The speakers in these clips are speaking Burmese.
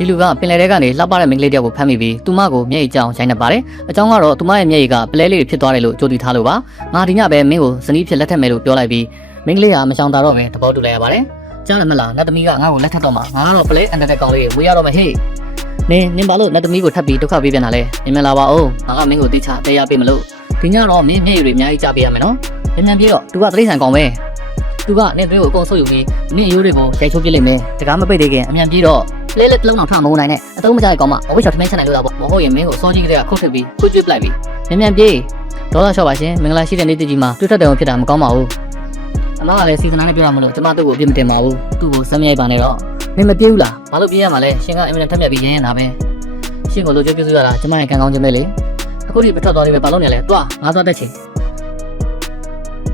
ဒီလူကပင်လယ်ထဲကနေလှပတဲ့မိန်းကလေးတယောက်ကိုဖမ်းမိပြီးသူမကိုမျက်ရည်ကြောင်ရိုက်နေပါတယ်။အကြောင်းကတော့သူမရဲ့မျက်ရည်ကပလဲလေးတွေဖြစ်သွားတယ်လို့ကြိုတီထားလို့ပါ။ငါဒီညပဲမင်းကိုဇနီးဖြစ်လက်ထပ်မယ်လို့ပြောလိုက်ပြီးမိန်းကလေးကမရှောင်တာတော့ပဲသဘောတူလိုက်ရပါတယ်။ကြားရမလားနတ်သမီးကငါ့ကိုလက်ထပ်တော့မှငါကတော့ပလဲအန်တဲ့ကောင်လေးကိုဝေးရတော့မယ်ဟေ့။နင်ဘာလို့နတ်သမီးကိုထပ်ပြီးဒုက္ခပေးပြန်တာလဲ။မြင်လာပါဦး။ငါကမင်းကိုတိချတရားပေးမလို့ဒီညတော့မင်းမျက်ရည်တွေအများကြီးကြားပေးရမယ်နော်။မြန်ပြေတော့သူကတိရစ္ဆာန်ကောင်ပဲ။သူကနင့်တို့ကိုအကုန်ဆုပ်ယူပြီးနင့်အယိုးတွေကိုရိုက်ချိုးပြစ်လိုက်မယ်။တကားမပိတ်သေးခင်အမြန်ပြေတော့လဲလက်လုံးအောင်ထမုံနိုင်နဲ့အသုံးမကျတဲ့ကောင်မအဝိချော်ထမင်းချက်နိုင်လို့တော့ပေါ့မဟုတ်ရင်မင်းကိုစောကြီးကလေးကခုတ်ထစ်ပြီးခွတ်ကျွတ်ပလိုက်ပြီးမြန်ပြေဒေါ်လာလျှော့ပါရှင်မင်္ဂလာရှိတဲ့နေ့တကြီးမှာတွေ့ထက်တယ်ဖြစ်တာမကောင်းပါဘူးအမကလည်းစီစဉ်နေပြောရမလို့ကျမတို့ကိုအပြစ်မတင်ပါဘူးသူ့ကိုစမ်းမြိုက်ပါနဲ့တော့မင်းမပြေးဘူးလားဘာလို့ပြေးရမှာလဲရှင်ကအင်မတန်ထက်မြက်ပြီးရရင်လာပဲရှင်ကိုလိုချွတ်ပြစုရတာကျမရဲ့ကံကောင်းခြင်းပဲလေအခုဒီပထွက်သွားနေပဲဘာလို့နေလဲတွားငါသွားတက်ချင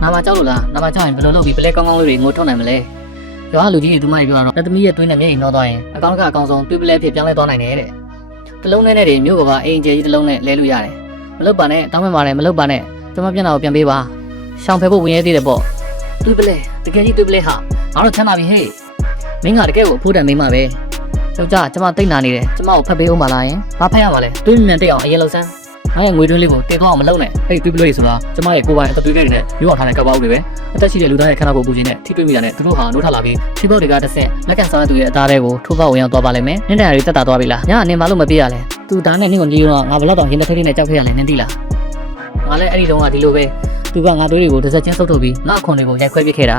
်နာမကြောက်လို့လားနာမကြောက်ရင်ဘယ်လိုလုပ်ပြီးပလဲကောင်းကောင်းလေးတွေငိုထုတ်နိုင်မလဲရွာလူကြီးတွေသူမတွေပြောတော့လက်သမီးရဲ့တွင်းနဲ့မျက်ရည်နှောသွားရင်အကောင်ကအကောင်ဆုံးတွေးပလဲဖြစ်ပြောင်းလဲသွားနိုင်တယ်တဲ့တလုံးနဲ့တွေမြို့ကပါအိမ်ကျဲကြီးတလုံးနဲ့လဲလို့ရတယ်မလုပ်ပါနဲ့တောင်းမှပါတယ်မလုပ်ပါနဲ့ကျွန်မပြန်လာကိုပြန်ပေးပါရှောင်ဖယ်ဖို့ဝင်ရဲသေးတယ်ပေါ့တွေးပလဲတကယ်ကြီးတွေးပလဲဟာငါတို့ချမ်းသာပြီဟေ့မင်းကတကယ်ကိုအဖိုးတန်မိန်းမပဲယောက်ျားကျွန်မတိတ်နာနေတယ်ကျွန်မကိုဖတ်ပေးဦးမလားယင်ဘာဖတ်ရမှာလဲတွေးမြန်တိတ်အောင်အရင်လှုပ်စမ်းငါရဲ့ငွေတွင်းလေးကိုတည်သွားအောင်မလုပ်နဲ့အဲ့တွေးပလဲတွေဆိုတာကျွန်မရဲ့ကိုယ်ပိုင်အသွေးတွေနဲ့ရိုးအောင်ထားတဲ့ကပ်ပါဦးတွေပဲအသက်ရှိတဲ့လူသားရဲ့ခန္ဓာကိုယ်ပူခြင်းနဲ့ထိတွေ့မိတာနဲ့သူတို့ဟာနိုးထလာပြီးထိပေါက်တွေကတစ်ဆင့်လက်ကစားသူရဲ့အသားတွေကိုထိုးပေါက်ဝင်ရောက်သွားပါလိမ့်မယ်။နင်းတန်ရီတက်တာသွားပြီလား။ညအနေမလို့မပြေးရလဲ။ तू ဒါနဲ့နင်းကိုကြီးတော့ငါဘလောက်တောင်ရင်တစ်ထိတ်နဲ့ကြောက်ခဲ့ရလဲနင်းသိလား။ငါလည်းအဲ့ဒီတုန်းကဒီလိုပဲ။ तू ကငါသွေးတွေကိုတစ်စက်ချင်းဆုပ်ထုတ်ပြီးငါအခွန်တွေကိုရိုက်ခွဲပစ်ခဲ့တာ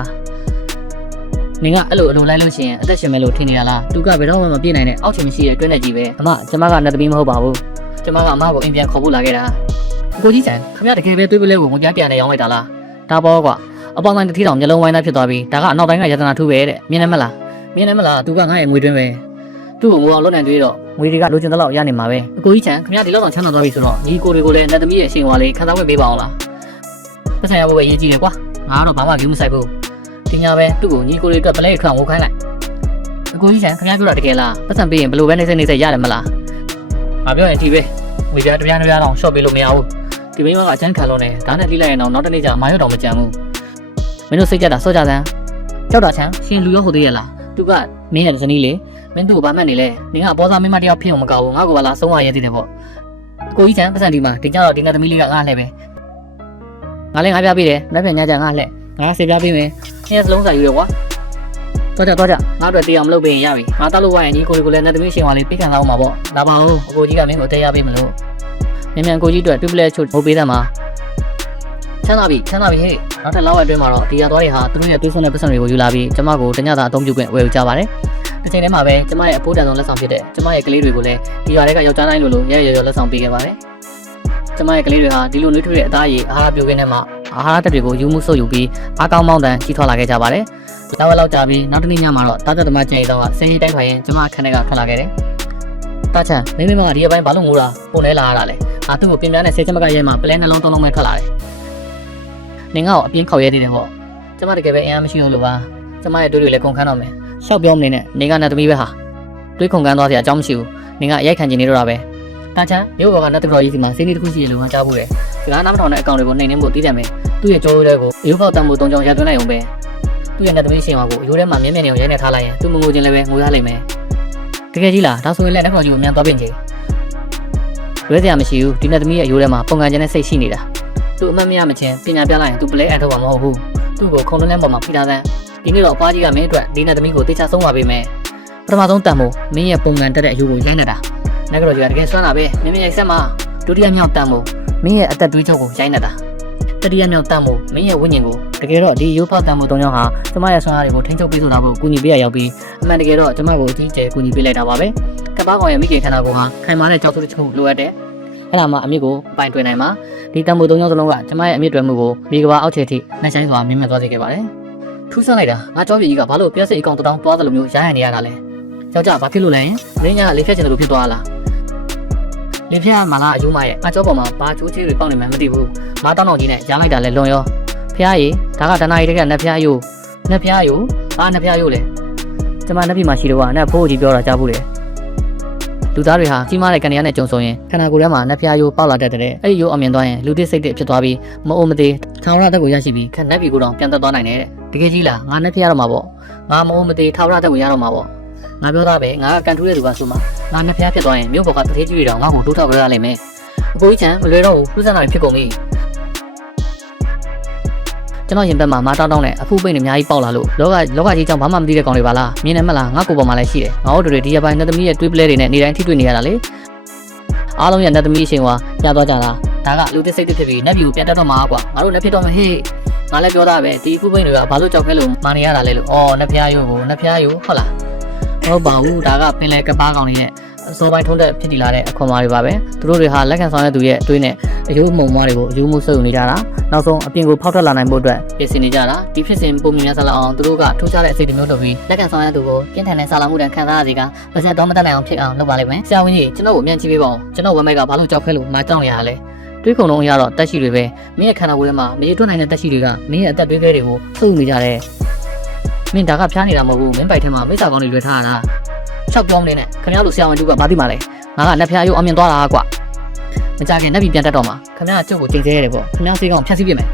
။နင်ကအဲ့လိုအလိုလိုက်လို့ရှိရင်အသက်ရှင်မယ်လို့ထင်နေရလား။ तू ကဘယ်တော့မှမပြေးနိုင်တဲ့အောက်ချင်မရှိတဲ့တွင်းနဲ့ကြီးပဲ။အမကျမကနတ်သမီးမဟုတ်ပါဘူး။ကျမကအမကိုအိမ်ပြန်ခေါ်ဖို့လာခဲ့တာ။ကိုကြီးချန်ခင်ဗျားတကယ်ပဲတွေးပလဲကိုငွေပြပြန်နေရောင်းလိုက်တာလား။ဒါပေါ့ကွာ။အပေါင်းတိုင်းတစ်ထီတောင်မျက်လုံးဝိုင်းသားဖြစ်သွားပြီးဒါကအနောက်တိုင်းကယတနာထူးပဲတဲ့မြင်နေမလားသူကငါ့ရဲ့ငွေတွင်းပဲသူ့ကိုငိုအောင်လုပ်နိုင်သေးတော့ငွေတွေကလိုချင်တဲ့လောက်ရနေမှာပဲအကိုကြီးချန်ခင်ဗျားဒီလောက်တောင်ချမ်းသာသွားပြီဆိုတော့ညီကိုတွေကိုလည်းနတ်သမီးရဲ့အရှိန်ဝါလေးခံစားခွင့်ပေးပါအောင်လားပတ်ဆိုင်ရဖို့ပဲအရေးကြီးတယ်ကွာငါကတော့ဘာမှကြိုးမဆိုင်ဘူးဒီညပဲသူ့ကိုညီကိုတွေအတွက်ပလဲခန့်ဝုတ်ခိုင်းလိုက်အကိုကြီးချန်ခင်ဗျားပြောတာတကယ်လားပတ်စံပေးရင်ဘယ်လိုပဲနေစိတ်ရတယ်မလားငါပြောရင်ဒီပဲငွေပြတပြားတောင်ရှော့ပေးလို့မရဘူးဒီမိမကအချမ်းခံလို့နေဒါနဲ့လိလိုက်ရင်တော့နောက်တစ်နေ့ကျအမာရွတ်တော့မကြံဘူးမင်းတို့စိတ်ကြတာစောကြစမ်းကြောက်တာချမ်းရှင်လူရောဟုတ်သေးရဲ့လားသူကမင်းရဲ့ဇနီးလေမင်းတို့ကဘာမှတ်နေလဲနင်ကအပေါ်သားမင်းမတယောက်ဖြစ်အောင်မကောက်ဘူးငါကဘာလားဆုံးရရဲသေးတယ်ပေါ့အကိုကြီးချမ်းပတ်စံဒီမှာဒီကြတော့ဒီနေ့သမီးလေးကငါလှည့်ပဲငါလည်းငါပြပေးတယ်လက်ပြန်ညကြငါလှည့်ငါဆေးပြပေးမယ်နင်စလုံးစာယူရကွာတော့ကြငါတို့တရားမလုပ်ပေးရင်ရပြီငါတောက်လို့ဝိုင်းရင်ဒီကိုကိုလည်းနတ်သမီးရှင်ဝါလေးပြစ်ခံလာအောင်ပါပေါ့လာပါဦးအကိုကြီးကမင်းကိုတရားပေးမလို့မြန်ကိုကြီးအတွက်တူပလက်ချို့ဟိုပေးတယ်မှာချမ်းသာပြီဟဲ့နောက်ထပ်လောက်အတွင်းမှာတော့ဒီရသွားတွေဟာသူတို့ရဲ့တွေးဆွတဲ့ပတ်စံတွေကိုယူလာပြီးကျမကိုတညသာအသုံးပြုခွင့်ဝယ်ယူကြပါတယ်။တစ်ချိန်တည်းမှာပဲကျမရဲ့အဖိုးတန်ဆုံးလက်ဆောင်ဖြစ်တဲ့ကျမရဲ့ကလေးတွေကိုလည်းဒီရွာတွေကယောက်ျားတိုင်းလိုရဲလက်ဆောင်ပေးခဲ့ပါတယ်။ကျမရဲ့ကလေးတွေဟာဒီလိုနှွေးထွေးတဲ့အသားရည်အာဟာရပြိုကင်းတဲ့မှာအာဟာရတက်တွေကိုယူမှုဆုပ်ယူပြီးအားကောင်းမောင်းတန်ကြီးထွားလာခဲ့ကြပါတယ်။လောက်ကြာပြီးနောက်တစ်နေ့ညမှာတော့တာသက်သမားကျန်ရီတော့ဆင်းရေးတိုက်ခွာရင်ကျမအခန်းထဲကထွက်လာခဲ့တယ်။တာချန်မင်းကဒီအပိုင်းဘာလို့ငိုတာပုံလဲလာရတာလဲ။သူ့ကိုပြင်ပြတဲ့ဆေးချမကရဲမှာပလဲနှလုံးသုံးလုံးပဲထွက်လာတယ်နင်ကအပြင်းခေါက်ရဲသေးတယ်ပေါ့ကျမတကယ်ပဲအင်အားမရှိလို့ပါကျမရဲ့တွေးတွေလည်းခုန်ခန်းတော့မယ်ရှောက်ပြောမနေနဲ့နင်ကနတ်သမီးပဲဟာတွေးခုန်ခန်းသွားစရာအကြောင်းမရှိဘူးနင်ကရိုက်ခံချင်နေတော့တာပဲတာချမ်းမြို့ပေါ်ကနတ်တော်ကြီးစီမှာစီးနေတစ်ခုရှိရလို့ငါကြားဖို့တယ်စကားနားမထောင်တဲ့အကောင်တွေကိုနှိမ်နှင်းဖို့တည်တယ်မယ်သူ့ရဲ့ကြောရိုးတွေကိုရိုးဖောက်တမ်းမှု၃ကြောင်ရသွင်းလိုက်အောင်ပဲသူ့ရဲ့နတ်သမီးရှင်ဝါကိုရိုးထဲမှာမြင်းမြင်းနေအောင်ရိုက်နေထားလိုက်ရင်သူ့မငိုချင်းလည်းပဲငိုရလိမ့်မယ်တကယ်ကြီးလားဒါဆိုရင်လည်းနတ်တော်ကြီးကိုမြန်သွားပြင်ချင်လွဲစရာမရှိဘူးဒီနတ်သမီးရဲ့ရိုးထဲမှာပုံကန်ကျန်တဲ့စိတ်ရှိနေတာသူအမှတ်မရမချင်းပညာပြလိုက်ရင်သူပလဲအထုတ်မှာမဟုတ်ဘူးသူ့ကိုခုံလုံးလန်းပေါ်မှာဖိထားစမ်းဒီနေ့တော့အဖွားကြီးကမင်းအတွက်ဒီနတ်သမီးကိုတေချာဆုံးပါပေးမယ်ပထမဆုံးတန်ဖို့မင်းရဲ့ပုံကန်တက်တဲ့အယူကိုရိုက်နေတာနတ်ကတော်ကြီးကတကယ်ဆွမ်းတာပဲမင်းရိုက်ဆက်မှာဒုတိယမြောက်တန်ဖို့မင်းရဲ့အသက်တွေးချုပ်ကိုရိုက်နေတာတတိယမြောက်တန်ဖို့မင်းရဲ့ဝိညာဉ်ကိုတကယ်တော့ဒီရိုးဖောက်တန်ဖို့၃ကြောင်းဟာကျမရဲ့ဆွမ်းအားတွေကိုထိန်းချုပ်ပေးဆိုတာကိုကူညီပေးရရောက်ပြီးအမှန်တကယ်တော့ကျမကိုအကြီးကျယ်ကူညီပေးလိုက်တာပါပဲကပ္ပကောင်ရဲ့မိခင်ခန္ဓာကိုယ်ဟာခိုင်မာတဲ့ကြောက်စုတစ်ခုလိုအပ်တယ်အဲ့ဒါမှအမြင့်ကိုပိုင်တွင်နိုင်မှာဒီတံမိုး၃ကြောင်းစလုံးကကျမရဲ့အမြင့်တွယ်မှုကိုမိကဘာအောက်ခြေထိနှိုင်းဆိုင်စွာမြင်မြတ်သွားစေခဲ့ပါတယ်ထူးဆန်းလိုက်တာငါကြောပြည်ကြီးကဘာလို့ပြက်စိတ်အကောင်တောင်းသွားသလိုမျိုးရိုင်းရနေရတာလဲယောက်ျားဘာဖြစ်လို့လဲရင်းညာလေးဖြတ်ချင်တယ်လို့ဖြစ်သွားလားလေးဖြတ်မှလားအယူမရဲ့အကြောပေါ်မှာဘာချိုးချေးတွေပေါက်နေမှမသိဘူးမတောင်းတောင်းကြီးနဲ့ရမ်းလိုက်တာလဲလွန်ရောဖះရေဒါကတနာရီတက်ကနတ်ဖះယိုဘာနတ်ဖះယိုလဲကျမနတ်ပြည်မှာရှိတော့ကနတ်ဖိုးကြီးပြောတာကြားဘူးလေလူသားတွေဟာကြီးမားတဲ့ကနေရနဲ့ကြုံဆုံရင်ခန္ဓာကိုယ်ထဲမှာနတ်ဖျားရိုးပေါက်လာတတ်တဲ့အဲ့ဒီရိုးအမြင်သွားရင်လူတစ်စိတ်တစ်ဖြစ်သွားပြီးမအိုမသေးထောင်ရတဲ့ကိုရရှိပြီးခက်နတ်ပြည်ကိုတော့ပြန်သက်သွားနိုင်တယ်တကယ်ကြီးလားငါနတ်ဖျားတော့မှာပေါ့ငါမအိုမသေးထောင်ရတဲ့ကိုရတော့မှာပေါ့ ငါပြောသားပဲငါကကန်ထူးတဲ့သူကဆိုမှငါနှစ်ဖျားဖြစ်သွားရင်မြို့ပေါ်ကတထေးကြီးတွေတော့ငါ့ကိုတိုးထောက်ကြရလိမ့်မယ်အကိုကြီးချမ်းမလွယ်တော့ဘူးလူစံတော်ဖြစ်ကုန်ပြီကျွန်တော်ရင်ဘက်မှာမာတောင်းတောင်းနဲ့အဖူးပိတ်နေအများကြီးပေါက်လာလို့လောကကြီးကြောင့်ဘာမှမသိတဲ့ကောင်တွေပါလားမြင်နေမလားငါကိုပေါ်မှာလည်းရှိတယ်ငါတို့တွေဒီရပိုင်းနတ်သမီးရဲ့တွေးပလဲတွေနဲ့နေတိုင်းထိတွေ့နေရတာလေအားလုံးရဲ့နတ်သမီးအရှင်ကရသွားကြတာဒါကလူသစ်စိတ်သစ်ဖြစ်ပြီးနတ်ပြည်ကိုပြန်တက်တော့မှာကွာငါတို့လည်းဖြစ်တော့မဟေ့ငါလည်းပြောသားပဲဒီဖူးပိတ်တွေကဘာလို့ကြောက်ခဲလို့မာနေရတာလဲလို့အော်နတ်ဖျားရိုးကိုနတ်ဖျားရိုးဟုတ်လားဟုတ်ပါဘူးဒါကပင်လယ်ကပားကောင်တွေရဲ့အစောပိုင်းထုံးတဲ့ဖြစ်တည်လာတဲ့အခွန်မာတွေပါပဲသူတို့တွေဟာလက်ခံဆောင်တဲ့သူရဲ့အတွေးနဲ့အယိုးမှုံမွားတွေကိုအယိုးမှုဆုပ်နေကြတာနောက်ဆုံးအပြင်ကိုဖောက်ထွက်လာနိုင်ဖို့အတွက်ပြင်ဆင်နေကြတာဒီဖြစ်စဉ်ပုံမြင်များဆလာအောင်သူတို့ကထူးခြားတဲ့အစိတ်တွေမျိုးလုပ်ပြီးလက်ခံဆောင်တဲ့သူကိုပြင်းထန်တဲ့ဆာလာမှုတန်ခံစားရစေကပါစက်တော့မတက်နိုင်အောင်ဖြစ်အောင်လုပ်ပါလိမ့်မယ်ဆရာဝန်ကြီးကျွန်တော်ကိုမြန်ကြည့်ပေးပါဦးကျွန်တော်ဝမ်းမိုက်ကဘာလို့ကြောက်ခဲလို့မကြောက်ရရလဲတွေးခုံလုံးရတော့တက်ရှိတွေပဲမင်းရဲ့ခန္ဓာကိုယ်ထဲမှာမရေတွက်နိုင်တဲ့တက်ရှိတွေကမင်းရဲ့အသက်တွေးခဲတွေကိုစုပ်နေကြတယ်မင်းဒါကဖျားနေတာမဟုတ်ဘူးမင်းပိုက်ထဲမှာမိစ္ဆာကောင်းတွေလွှဲထားရတာချောက်ပြောမနေနဲ့ခင်ဗျားတို့ဆရာဝန်တူကဘာသိမှလဲငါကလက်ဖျားရိုးအောင်မြင်သွားတာကွာမကြခင်နက်ပြီးပြန်တက်တော့မှာခင်ဗျားကျုပ်ကိုချိန်ဆရတယ်ပေါ့ခင်ဗျားစေးကောင်ဖြတ်စည်းပြမယ်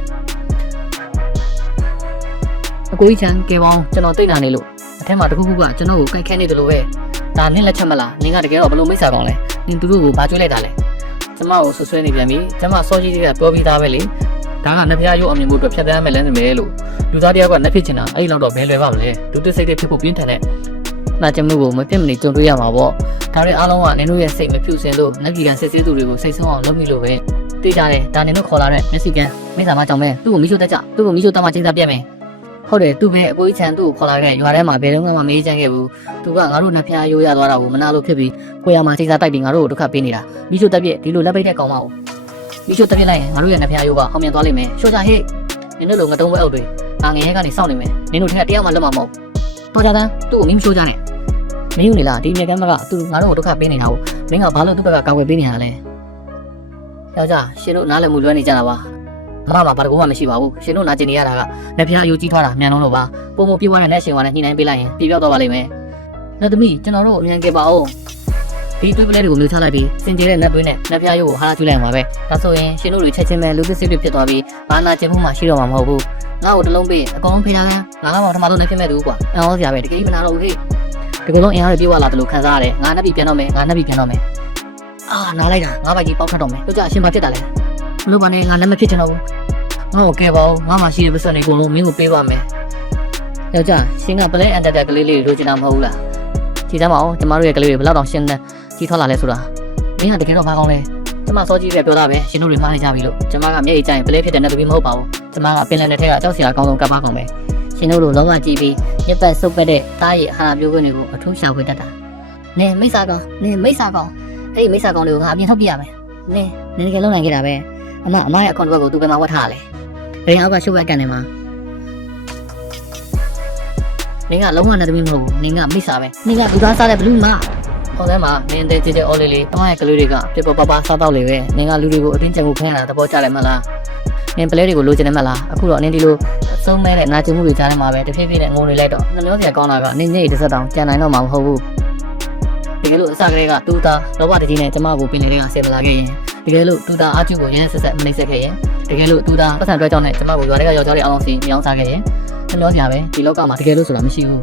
အကိုကြီးချမ်းကဲပေါင်းကျွန်တော်တိတ်နာနေလို့အထက်မှာတခုခုကကျွန်တော်ကိုကိုက်ခဲနေတယ်လို့ပဲဒါနင်းလက်ချက်မလားနင်းကတကယ်တော့ဘလို့မိစ္ဆာကောင်လဲနင်းသူတို့ကိုဘာကျွေးလိုက်တာလဲကျမကိုဆွဆွဲနေပြန်ပြီကျမစောကြီးတွေကပြောပြီးသားပဲလေဒါကနက်ဖျားရိုးအောင်မြင်ဖို့အတွက်ဖြတ်သန်းမယ်လဲနေမယ်လို့လူသားတယောက်ကနက်ဖြစ်ချင်တာအဲ့ဒီလောက်တော့ဘယ်လွယ်ပါမလဲလူတစ်စိတ်တည်းဖြစ်ဖို့ပြင်းထန်တဲ့နာကျမှုကိုမဖြစ်မနေကြုံတွေ့ရမှာပေါ့ဒါတွေအားလုံးကနင်တို့ရဲ့စိတ်မဖြူစင်လို့နက်ကြီးကန်စစ်ဆေးသူတွေကိုစိတ်ဆုံးအောင်လုပ်မိလို့ပဲသိကြတယ်ဒါနင်တို့ခေါ်လာတဲ့မျက်စိကန်မိစ္ဆာမကြောင့်ပဲသူ့ကိုမိရှုတက်ကြသူ့ကိုမိရှုတက်မှချိန်စားပြတ်မယ်ဟုတ်တယ်သူပဲအကိုကြီးချန်သူ့ကိုခေါ်လာခဲ့ရွာထဲမှာဘယ်တော့မှမေးချမ်းခဲ့ဘူးသူကငါတို့နှဖျားရိုးရသွားတာကိုမနာလို့ဖြစ်ပြီးကိုရမှာချိန်စားတိုက်ပြီးငါတို့ကိုဒုက္ခပေးနေတာမိရှုတက်ပြည့်ဒီလိုလက်ပိတ်တဲ့ကောင်မကိုမိရှုတက်ပြည့်လိုက်ရင်ငါတို့ရဲ့နှဖျားရိုးကအောင်မြင်သွားလိမ့်မယ်ရှော့ကြဟေ့နင်တို့လိုငတုံးဝဲအုပ်တွေငါငယ်ကနေစောင့်နေမယ်နင်တို့ထဲကတရားမှလက်မမဟုတ်တော်ကြတဲ့သူ့ကိုမိမရှိုးကြနဲ့မင်းယူနေလားဒီမြေကမ်းဘက်ကသူငါတို့ကိုဒုက္ခပေးနေတာကိုမင်းကဘာလို့သူ့ဘက်ကကာကွယ်ပေးနေတာလဲယောက်ျားရှင်တို့နားလည်မှုလွဲနေကြတာပါမမဘာတကူမှမရှိပါဘူးရှင်တို့နာကျင်နေရတာကလက်ဖျားအယိုးကြီးထွားတာမြန်လုံးလို့ပါပုံမပြေးသွားတဲ့လက်ရှင်ကလည်းညှိနှိုင်းပေးလိုက်ရင်ပြေပြောက်တော့ပါလိမ့်မယ်လက်သမီးကျွန်တော်တို့အမြန်ကြပါဦးဒီတွေးပလဲတွေကိုမျိုးချလိုက်ပြီးစင်ကြဲတဲ့နက်တွေးနဲ့လက်ဖျားရိုးကိုဟာကျွေးလိုက်မှာပဲဒါဆိုရင်ရှင်တို့တွေချက်ချင်းပဲလူသစ်စစ်တွေဖြစ်သွားပြီးဘာနာကျင်မှုမှရှိတော့မှာမဟုတ်ဘူးငါ့ကိုတလုံးပေးအကုန်လုံးဖေးထားလားငါကမှပထမဆုံးနေဖြစ်မဲ့သူကွာအော်စရာပဲတကယ်မနာတော့ဘူးဟေ့ဒီကုလုံးအင်အားတွေပြေးသွားလာတယ်လို့ခံစားရတယ်ငါနှက်ပြီးပြန်တော့မယ်ငါနှက်ပြီးပြန်တော့မယ်အာနားလိုက်တာငါဘိုက်ကြီးပေါက်ထွက်တော့မယ်တို့ကြအရှင်မဖြစ်တာလဲဘလို့ပါနဲ့ငါလည်းမဖြစ်ချင်တော့ဘူးငါ့ကိုကဲပါဦးငါမှရှိတဲ့ပတ်စံတွေကိုလုံးမင်းကိုပေးပါမယ်ယောက်ျားရှင်ကပလဲအန်တက်တက်ကလေးလေးလိုချင်တာမဟုတ်ဘူးလားကြည့်စမ်းပါဦးကျမတို့ရဲ့ကလေးတွေဘယ်လောက်တောင်ရှင်းနေကြီးထွက်လာလဲဆိုတာမင်းကတကယ်တော့မကောင်းလဲကျမစောကြီးပဲပြောတာပဲရှင်တို့တွေမှားနေကြပြီလို့ကျမကမျက်ရည်ကျရင်ပလဲဖြစ်တဲ့နဲ့တပီးမဟုတ်ပါဘူးကျမကပင်လယ်နယ်ထဲကကြောက်စရာအကောင်းဆုံးကပ်ပါကောင်ပဲရှင်တို့လိုလောကကြည့်ပြီးမြက်ပတ်စုပ်ပက်တဲ့တားရည်အာဟာပြိုးခွင့်တွေကိုအထူးရှာဖွေတတ်တာနင်မိစ္ဆာကောင်နင်မိစ္ဆာကောင်အဲ့ဒီမိစ္ဆာကောင်တွေကိုငါအပြင်ထုတ်ပြရမယ်နင်တကယ်လုံးနိုင်ခဲ့တာပဲအမရဲ့အခွင့်အရေးကိုသူပဲမှာဝတ်ထားရလေဘယ်အောက်ကရှုပ်ဝက်ကန်နေမှာနင်ကလုံးဝနဲ့သမီးမဟုတ်ဘူးနင်ကမိစ္ဆာပဲနင်ကလူသားစားတဲ့ဘလူးမဟောထဲမှာနင်တဲ့ကြည်အော်လေးလေးတမရဲ့ကလေးတွေကပြပပပစားတော့လေပဲနင်ကလူတွေကိုအတင်းကျပ်မှုဖမ်းရတာသဘောကျတယ်မလားနင်ပလဲတွေကိုလိုချင်တယ်မလားအခုတော့နင်ဒီလိုစုံးမဲတဲ့နာကျင်မှုတွေကြားထဲမှာပဲတဖြည်းဖြည်းနဲ့ငုံနေလိုက်တော့နှလုံးစရာကောင်းတာကနင်ညိတ်တစ်စက်တောင်ကြံနိုင်တော့မှာမဟုတ်ဘူးတကယ်လို့အစကတည်းကတူတာလောဘတကြီးနဲ့ကျမကိုပင်နေတဲ့ကဆင်မလာခဲ့ရင်တကယ်လို့တူတာအကျုကိုရင်းဆက်ဆက်မနှိမ့်ဆက်ခဲ့ရင်တကယ်လို့တူတာပတ်စံတွဲကြောင်းနဲ့ကျမကိုရွာတွေကယောက်ျားတွေအောင်စီမြောင်းစားခဲ့ရင်နှလုံးစရာပဲဒီလောကမှာတကယ်လို့ဆိုတာမရှိဘူး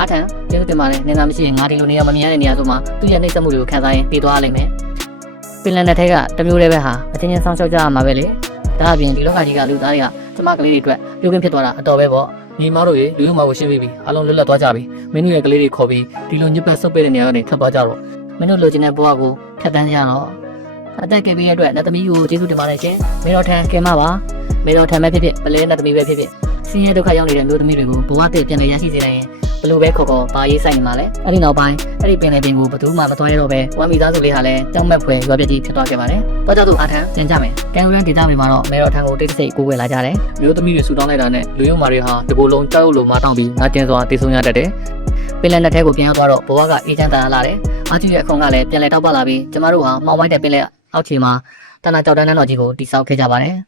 အထံကျေးဇူးတင်ပါတယ်နင်သာမရှိရင်ငါဒီလိုနေရာမမြင်ရတဲ့နေရာဆိုမှသူ့ရဲ့နှိမ့်ဆက်မှုတွေကိုခံစားရင်တည်သွားလိမ့်မယ်ပင်လယ်နယ်ထဲကတမျိုးလေးပဲဟာအချင်းချင်းဆောင်းလျှောက်ကြရမှာပဲလေဒါအပြင်ဒီလောကကြီးကလူသားတွေကကျမကလေးတွေအတွက်ပြုတ်ကင်းဖြစ်သွားတာအတော်ပဲပေါ့ညီမတို့ရေလူရုံမကိုရှင်းပြီးပြီအားလုံးလွတ်လပ်သွားကြပြီမင်းတို့ရဲ့ကလေးတွေခေါ်ပြီးဒီလိုညစ်ပတ်ဆုပ်ပေးတဲ့နေရာကနေထွက်သွားကြတော့မင်းတို့လိုချင်တဲ့ဘဝကိုဖြတ်တန်းကြတော့အသက်ကပေးရတဲ့အတွက်လက်သမီးကိုကျေးဇူးတင်ပါတယ်ရှင်မင်းတို့ထံကဲမပါမင်းတို့ထံပဲဖြစ်ဖြစ်ပလဲလက်သမီးပဲဖြစ်ဖြစ်ဆင်းရဲဒုက္ခရောက်နေတဲ့မျိုးသမီးတွေကိုဘဝတည်ပြန်လည်ရရှိစေနိုင်ရင်ဘလို့ပဲခေါ်ပါရေးဆိုင်နေမှာလဲအဲ့ဒီနောက်ပိုင်းအဲ့ဒီပင်လေပင်ကိုဘယ်သူမှမသွားရတော့ပဲဝမ်းမီသားစုလေးဟာလည်းကြောက်မက်ဖွယ်ရွာပြက်ကြီးဖြစ်သွားခဲ့ပါတယ်။တော့ကြောက်သူအထံပြန်ကြမယ်။ကံရန်ဒေတာတွေမှာတော့မေတော်ထံကိုတိတ်ဆိတ်ကိုးဝယ်လာကြတယ်။မျိုးသမီးတွေဆူတောင်းလိုက်တာနဲ့လူရုံမာတွေဟာတကိုယ်လုံးကြောက်ရွံ့လို့မတောင်းပြီးငါတင်စွာတည်ဆုံရတတ်တယ်။ပင်လယ်နယ်ထဲကိုပြန်ရောက်သွားတော့ဘဝကအေးချမ်းသာလာတယ်။အာကျူရဲ့အခွန်ကလည်းပြန်လဲတောက်ပလာပြီးကျမတို့ဟာမှောင်ဝိုက်တဲ့ပင်လယ်အောက်ခြေမှာတနကြောက်တန်းတန်းတော်ကြီးကိုတိဆောက်ခဲ့ကြပါတယ်။